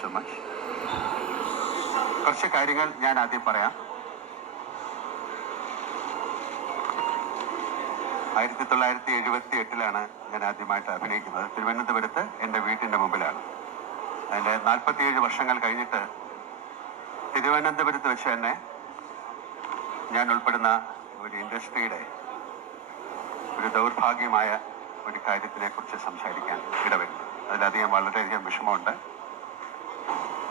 So much കുറച്ച് കാര്യങ്ങൾ ഞാൻ ആദ്യം പറയാം. ആയിരത്തി തൊള്ളായിരത്തി എഴുപത്തി എട്ടിലാണ് ഞാൻ ആദ്യമായിട്ട് അഭിനയിക്കുന്നത്. തിരുവനന്തപുരത്ത് എന്റെ വീട്ടിന്റെ മുമ്പിലാണ്. അതിന്റെ നാൽപ്പത്തിയേഴ് വർഷങ്ങൾ കഴിഞ്ഞിട്ട് തിരുവനന്തപുരത്ത് വെച്ച് തന്നെ ഞാൻ ഉൾപ്പെടുന്ന ഒരു ഇൻഡസ്ട്രിയുടെ ഒരു ദൗർഭാഗ്യമായ ഒരു കാര്യത്തിനെ കുറിച്ച് സംസാരിക്കാൻ ഇടവരുന്നു. അതിലധികം വളരെയധികം വിഷമമുണ്ട്.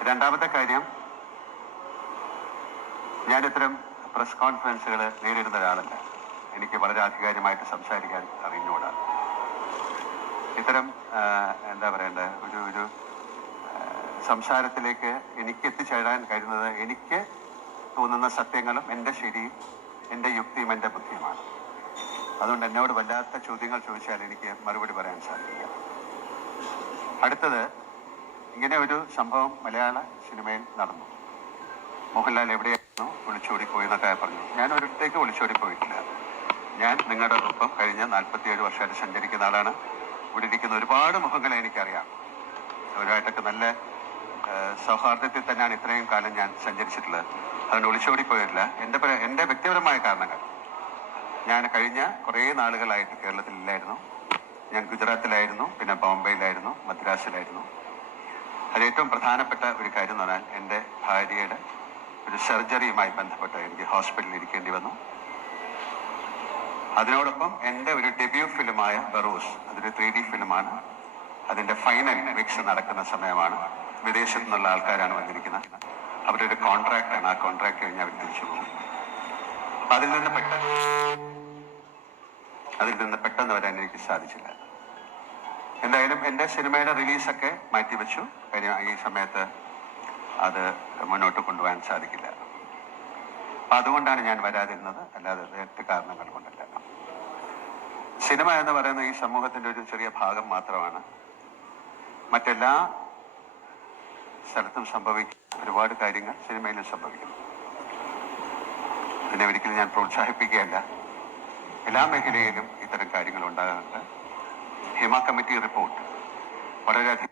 രണ്ടാമത്തെ കാര്യം ഞാൻ ഇത്തരം പ്രസ് കോൺഫറൻസുകൾ നേരിടുന്ന ഒരാളല്ല. എനിക്ക് വളരെ ആധികാരികമായിട്ട് സംസാരിക്കാൻ അറിഞ്ഞുകൂടാ. ഇത്തരം എന്താ പറയണ്ട ഒരു ഒരു സംസാരത്തിലേക്ക് എനിക്ക് എത്തിച്ചേരാൻ കഴിയുന്നത് എനിക്ക് തോന്നുന്ന സത്യങ്ങളും എന്റെ ശരിയും എന്റെ യുക്തിയും എന്റെ ബുദ്ധിയുമാണ്. അതുകൊണ്ട് എന്നോട് വല്ലാത്ത ചോദ്യങ്ങൾ ചോദിച്ചാൽ എനിക്ക് മറുപടി പറയാൻ സാധിക്കില്ല. അടുത്തത് ഇങ്ങനെ ഒരു സംഭവം മലയാള സിനിമയിൽ നടന്നു. മോഹൻലാൽ എവിടെയായിരുന്നു ഒളിച്ചോടിപ്പോയി എന്നൊക്കെ പറഞ്ഞു. ഞാൻ ഒരിടത്തേക്ക് ഒളിച്ചോടിപ്പോയിട്ടില്ല. ഞാൻ നിങ്ങളുടെ ഒപ്പം കഴിഞ്ഞ നാൽപ്പത്തിയേഴ് വർഷമായിട്ട് സഞ്ചരിക്കുന്ന ആളാണ്. ഇവിടെ ഇരിക്കുന്ന ഒരുപാട് മുഖങ്ങളെ എനിക്കറിയാം. അവരുമായിട്ടൊക്കെ നല്ല സൗഹാർദ്ദത്തിൽ തന്നെയാണ് ഇത്രയും കാലം ഞാൻ സഞ്ചരിച്ചിട്ടുള്ളത്. അതുകൊണ്ട് ഒളിച്ചോടിപ്പോയിട്ടില്ല. എന്റെ പര- എന്റെ വ്യക്തിപരമായ കാരണങ്ങൾ. ഞാൻ കഴിഞ്ഞ കുറേ നാളുകളായിട്ട് കേരളത്തിലില്ലായിരുന്നു. ഞാൻ ഗുജറാത്തിലായിരുന്നു പിന്നെ ബോംബെയിലായിരുന്നു മദ്രാസിലായിരുന്നു. അതിൽ ഏറ്റവും പ്രധാനപ്പെട്ട ഒരു കാര്യം എന്ന് പറഞ്ഞാൽ എന്റെ ഭാര്യയുടെ ഒരു സർജറിയുമായി ബന്ധപ്പെട്ട് എനിക്ക് ഹോസ്പിറ്റലിൽ ഇരിക്കേണ്ടി വന്നു. അതിനോടൊപ്പം എന്റെ ഒരു ഡെബ്യൂ ഫിലിമായ ബറൂസ് അതൊരു ത്രീ ഡി ഫിലിമാണ്. അതിന്റെ ഫൈനൽ മിക്സ് നടക്കുന്ന സമയമാണ്. വിദേശത്തു നിന്നുള്ള ആൾക്കാരാണ് വന്നിരിക്കുന്നത്. ഒരു കോൺട്രാക്റ്റാണ് ആ കോൺട്രാക്ട് കഴിഞ്ഞ് അവർ തിരിച്ചു പോകും. അതിൽ നിന്ന് പെട്ടെന്ന് അതിൽ നിന്ന് പെട്ടെന്ന് വരാൻ എനിക്ക് സാധിച്ചില്ല. എന്തായാലും എന്റെ സിനിമയുടെ റിലീസൊക്കെ മാറ്റിവെച്ചു. കാര്യം ഈ സമയത്ത് അത് മുന്നോട്ട് കൊണ്ടുപോകാൻ സാധിക്കില്ല. അതുകൊണ്ടാണ് ഞാൻ വരാതിരുന്നത്. അല്ലാതെ മറ്റ് കാരണങ്ങൾ കൊണ്ടല്ല. സിനിമ എന്ന് പറയുന്നത് ഈ സമൂഹത്തിന്റെ ഒരു ചെറിയ ഭാഗം മാത്രമാണ്. മറ്റെല്ലാ സ്ഥലത്തും സംഭവിക്കുന്ന ഒരുപാട് കാര്യങ്ങൾ സിനിമയിലും സംഭവിക്കുന്നു. പിന്നെ ഒരിക്കലും ഞാൻ പ്രോത്സാഹിപ്പിക്കുകയല്ല. എല്ലാ മേഖലയിലും ഇത്തരം കാര്യങ്ങൾ ഹിമ കമ്മിറ്റി റിപ്പോർട്ട്. വളരെയധികം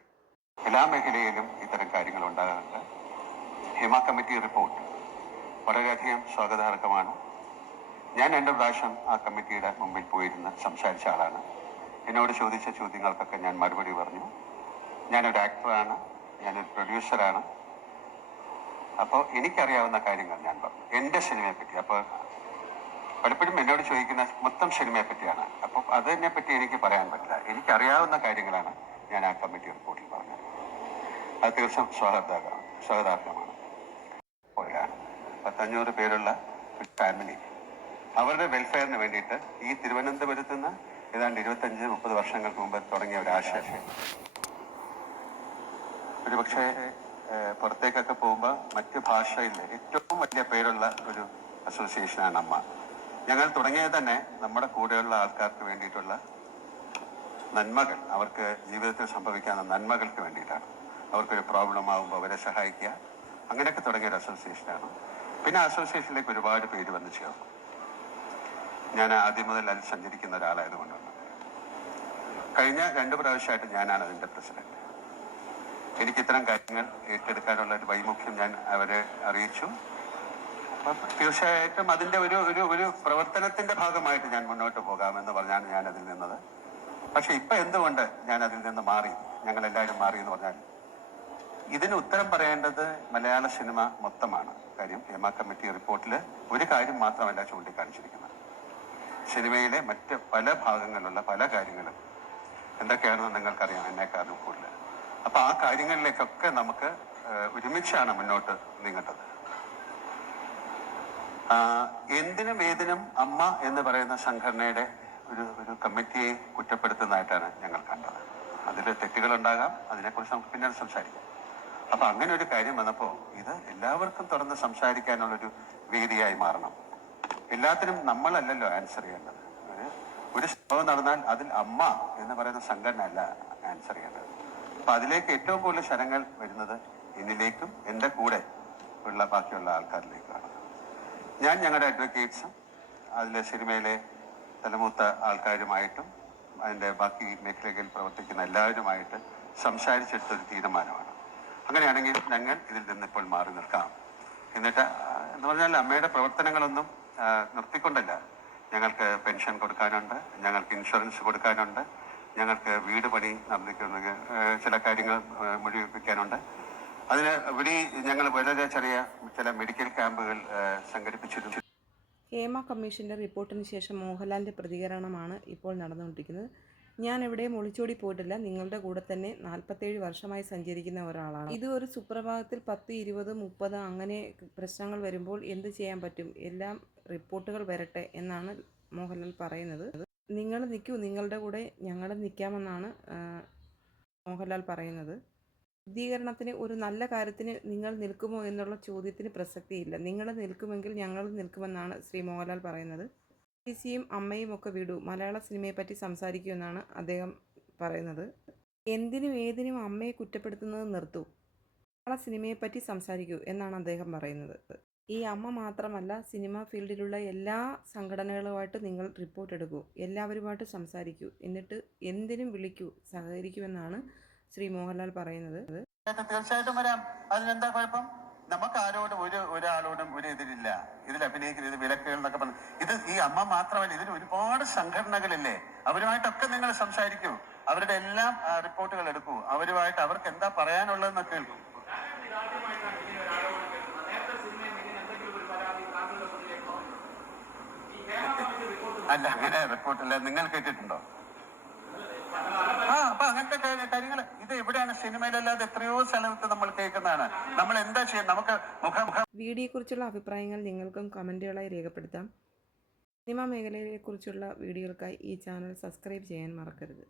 എല്ലാ മേഖലയിലും ഇത്തരം കാര്യങ്ങൾ ഉണ്ടാകാറുണ്ട്. ഹിമ കമ്മിറ്റി റിപ്പോർട്ട് വളരെയധികം സ്വാഗതാർഹമാണ്. ഞാൻ രണ്ട് പ്രാവശ്യം ആ കമ്മിറ്റിയുടെ മുമ്പിൽ പോയിരുന്ന് സംസാരിച്ച ആളാണ്. എന്നോട് ചോദിച്ച ചോദ്യങ്ങൾക്കൊക്കെ ഞാൻ മറുപടി പറഞ്ഞു. ഞാനൊരു ആക്ടറാണ് ഞാനൊരു പ്രൊഡ്യൂസറാണ്. അപ്പോൾ എനിക്കറിയാവുന്ന കാര്യങ്ങൾ ഞാൻ പറഞ്ഞു. എന്റെ സിനിമയെപ്പറ്റി. അപ്പോൾ എന്നോട് ചോദിക്കുന്ന മൊത്തം സിനിമയെ പറ്റിയാണ്. അപ്പോൾ അതിനെ പറ്റി എനിക്ക് പറയാൻ പറ്റില്ല. എനിക്കറിയാവുന്ന കാര്യങ്ങളാണ് ഞാൻ ആ കമ്മിറ്റി റിപ്പോർട്ടിൽ പറഞ്ഞത്. അത് തീർച്ചയായും സ്വാഗതാർഹമാണ്. സ്വാഗതാർഹമാണ് പത്തഞ്ഞൂറ് പേരുള്ള ഒരു ഫാമിലി അവരുടെ വെൽഫെയറിന് വേണ്ടിയിട്ട് ഈ തിരുവനന്തപുരത്ത് നിന്ന് ഏതാണ്ട് ഇരുപത്തഞ്ച് മുപ്പത് വർഷങ്ങൾക്ക് മുമ്പ് തുടങ്ങിയ ഒരു ആശയം. ഒരു പക്ഷേ പുറത്തേക്കൊക്കെ പോകുമ്പോൾ മറ്റ് ഭാഷയിൽ ഏറ്റവും വലിയ പേരുള്ള ഒരു അസോസിയേഷനാണ് അമ്മ. ഞങ്ങൾ തുടങ്ങിയത് തന്നെ നമ്മുടെ കൂടെയുള്ള ആൾക്കാർക്ക് വേണ്ടിയിട്ടുള്ള നന്മകൾ. അവർക്ക് ജീവിതത്തിൽ സംഭവിക്കാവുന്ന നന്മകൾക്ക് വേണ്ടിയിട്ടാണ്. അവർക്കൊരു പ്രോബ്ലം ആകുമ്പോൾ അവരെ സഹായിക്കുക. അങ്ങനെയൊക്കെ തുടങ്ങിയ ഒരു അസോസിയേഷനാണ് പിന്നെ അസോസിയേഷനിലേക്ക് ഒരുപാട് പേര് വന്നു ചേർന്നു. ഞാൻ ആദ്യം മുതൽ അതിൽ സഞ്ചരിക്കുന്ന ഒരാളായതുകൊണ്ടാണ് കഴിഞ്ഞ രണ്ട് പ്രാവശ്യമായിട്ട് ഞാനാണ് അതിന്റെ പ്രസിഡന്റ് എനിക്ക് ഇത്തരം കാര്യങ്ങൾ ഏറ്റെടുക്കാനുള്ള ഒരു വൈമുഖ്യം ഞാൻ അവരെ അറിയിച്ചു. തീർച്ചയായിട്ടും അതിന്റെ ഒരു ഒരു ഒരു പ്രവർത്തനത്തിന്റെ ഭാഗമായിട്ട് ഞാൻ മുന്നോട്ട് പോകാമെന്ന് പറഞ്ഞാണ് ഞാൻ അതിൽ നിന്നത്. പക്ഷെ ഇപ്പൊ എന്തുകൊണ്ട് ഞാൻ അതിൽ നിന്ന് മാറി? ഞങ്ങൾ എല്ലാവരും മാറി എന്ന് പറഞ്ഞാൽ ഇതിന് ഉത്തരം പറയേണ്ടത് മലയാള സിനിമ മൊത്തമാണ്. കാര്യം ഹേമ കമ്മിറ്റി റിപ്പോർട്ടിൽ ഒരു കാര്യം മാത്രമല്ല ചൂണ്ടിക്കാണിച്ചിരിക്കുന്നത്. സിനിമയിലെ മറ്റ് പല ഭാഗങ്ങളിലുള്ള പല കാര്യങ്ങളും എന്തൊക്കെയാണെന്ന് നിങ്ങൾക്കറിയാം എന്നെക്കാളും കൂടുതൽ. അപ്പൊ ആ കാര്യങ്ങളിലേക്കൊക്കെ നമുക്ക് ഒരുമിച്ചാണ് മുന്നോട്ട് നീങ്ങേണ്ടത്. എന്തിനും ഏതിനും അമ്മ എന്ന് പറയുന്ന സംഘടനയുടെ ഒരു ഒരു കമ്മിറ്റിയെ കുറ്റപ്പെടുത്തുന്നതായിട്ടാണ് ഞങ്ങൾ കണ്ടത്. അതിൽ തെറ്റുകളുണ്ടാകാം അതിനെക്കുറിച്ച് നമുക്ക് പിന്നീട് സംസാരിക്കാം. അപ്പൊ അങ്ങനെ ഒരു കാര്യം വന്നപ്പോൾ ഇത് എല്ലാവർക്കും തുറന്ന് സംസാരിക്കാനുള്ളൊരു വേദിയായി മാറണം. എല്ലാത്തിനും നമ്മളല്ലല്ലോ ആൻസർ ചെയ്യേണ്ടത്. ഒരു ഒരു സംഭവം നടന്നാൽ അതിൽ അമ്മ എന്ന് പറയുന്ന സംഘടന അല്ല ആൻസർ ചെയ്യേണ്ടത്. അപ്പൊ അതിലേക്ക് ഏറ്റവും കൂടുതൽ ശരങ്ങൾ വരുന്നത് എന്നിലേക്കും എന്റെ കൂടെ ഉള്ള ബാക്കിയുള്ള ആൾക്കാരിലേക്കാണ് ഞാൻ ഞങ്ങളുടെ അഡ്വക്കേറ്റ്സും അതിലെ സിനിമയിലെ തലമൂത്ത ആൾക്കാരുമായിട്ടും അതിന്റെ ബാക്കി മേഖലകളിൽ പ്രവർത്തിക്കുന്ന എല്ലാവരുമായിട്ട് സംസാരിച്ചെടുത്തൊരു തീരുമാനമാണ്. അങ്ങനെയാണെങ്കിൽ ഞങ്ങൾ ഇതിൽ നിന്ന് ഇപ്പോൾ മാറി നിൽക്കാം. എന്നിട്ട് എന്ന് പറഞ്ഞാൽ അമ്മയുടെ പ്രവർത്തനങ്ങളൊന്നും നിർത്തിക്കൊണ്ടല്ല. ഞങ്ങൾക്ക് പെൻഷൻ കൊടുക്കാനുണ്ട് ഞങ്ങൾക്ക് ഇൻഷുറൻസ് കൊടുക്കാനുണ്ട് ഞങ്ങൾക്ക് വീട് പണി നിർമ്മിക്കുന്ന ചില കാര്യങ്ങൾ മുഴുവിപ്പിക്കാനുണ്ട്. അതിന് ഇവിടെ ഞങ്ങൾ വളരെ ചെറിയ ചില മെഡിക്കൽ ക്യാമ്പുകൾ സംഘടിപ്പിച്ചിട്ടുണ്ട് ഹേമ കമ്മീഷന്റെ റിപ്പോർട്ടിന് ശേഷം മോഹൻലാലിന്റെ പ്രതികരണമാണ് ഇപ്പോൾ നടന്നുകൊണ്ടിരിക്കുന്നത്. ഞാൻ എവിടെയും ഒളിച്ചോടി പോയിട്ടില്ല നിങ്ങളുടെ കൂടെ തന്നെ നാൽപ്പത്തേഴ് വർഷമായി സഞ്ചരിക്കുന്ന ഒരാളാണ്. ഇത് ഒരു സുപ്രഭാതത്തിൽ പത്ത് ഇരുപത് മുപ്പത് അങ്ങനെ പ്രശ്നങ്ങൾ വരുമ്പോൾ എന്ത് ചെയ്യാൻ പറ്റും? എല്ലാം റിപ്പോർട്ടുകൾ വരട്ടെ എന്നാണ് മോഹൻലാൽ പറയുന്നത്. നിങ്ങൾ നിൽക്കൂ നിങ്ങളുടെ കൂടെ ഞങ്ങൾ നിൽക്കാമെന്നാണ് മോഹൻലാൽ പറയുന്നത്. ശുദ്ധീകരണത്തിന് ഒരു നല്ല കാര്യത്തിന് നിങ്ങൾ നിൽക്കുമോ എന്നുള്ള ചോദ്യത്തിന് പ്രസക്തിയില്ല. നിങ്ങൾ നിൽക്കുമെങ്കിൽ ഞങ്ങൾ നിൽക്കുമെന്നാണ് ശ്രീ മോഹൻലാൽ പറയുന്നത്. ചേച്ചിയും അമ്മയും ഒക്കെ വിടൂ. മലയാള സിനിമയെപ്പറ്റി സംസാരിക്കൂ എന്നാണ് അദ്ദേഹം പറയുന്നത്. എന്തിനും ഏതിനും അമ്മയെ കുറ്റപ്പെടുത്തുന്നത് നിർത്തൂ. മലയാള സിനിമയെപ്പറ്റി സംസാരിക്കൂ എന്നാണ് അദ്ദേഹം പറയുന്നത്. ഈ അമ്മ മാത്രമല്ല സിനിമ ഫീൽഡിലുള്ള എല്ലാ സംഘടനകളുമായിട്ട് നിങ്ങൾ റിപ്പോർട്ട് എടുക്കൂ എല്ലാവരുമായിട്ട് സംസാരിക്കൂ. എന്നിട്ട് എന്തിനും വിളിക്കൂ സഹകരിക്കുമെന്നാണ് ശ്രീ മോഹൻലാൽ പറയുന്നത്. തീർച്ചയായിട്ടും വരാം. അതിനെന്താ കുഴപ്പം? നമുക്ക് ആരോടും ഒരു ഒരാളോടും ഒരു എതിരില്ല ഇതിൽ അഭിനയിക്കുന്നത് വിലക്കുകൾ എന്നൊക്കെ പറഞ്ഞു. ഇത് ഈ അമ്മ മാത്രമല്ല ഇതിന് ഒരുപാട് സംഘടനകളില്ലേ? അവരുമായിട്ടൊക്കെ നിങ്ങൾ സംസാരിക്കൂ. അവരുടെ എല്ലാം റിപ്പോർട്ടുകൾ എടുക്കൂ. അവരുമായിട്ട് അവർക്ക് എന്താ പറയാനുള്ളതെന്നൊക്കെ കേൾക്കൂ. അല്ല അങ്ങനെ റിപ്പോർട്ടില്ല. നിങ്ങൾ കേട്ടിട്ടുണ്ടോ ആ അപ്പൊ അങ്ങനത്തെ എവിടെയാണ് സിനിമയിലല്ലാതെ എത്രയോ സ്ഥലത്ത് നമ്മൾ കേൾക്കുന്നതാണ്. നമ്മൾ എന്താ ചെയ്യുക നമുക്ക് മുഖമുഖ മുഖം വീഡിയോയെക്കുറിച്ചുള്ള അഭിപ്രായങ്ങൾ നിങ്ങൾക്കും കമന്റുകളായി രേഖപ്പെടുത്താം. സിനിമാ മേഖലയെക്കുറിച്ചുള്ള വീഡിയോകൾക്കായി ഈ ചാനൽ സബ്സ്ക്രൈബ് ചെയ്യാൻ മറക്കരുത്.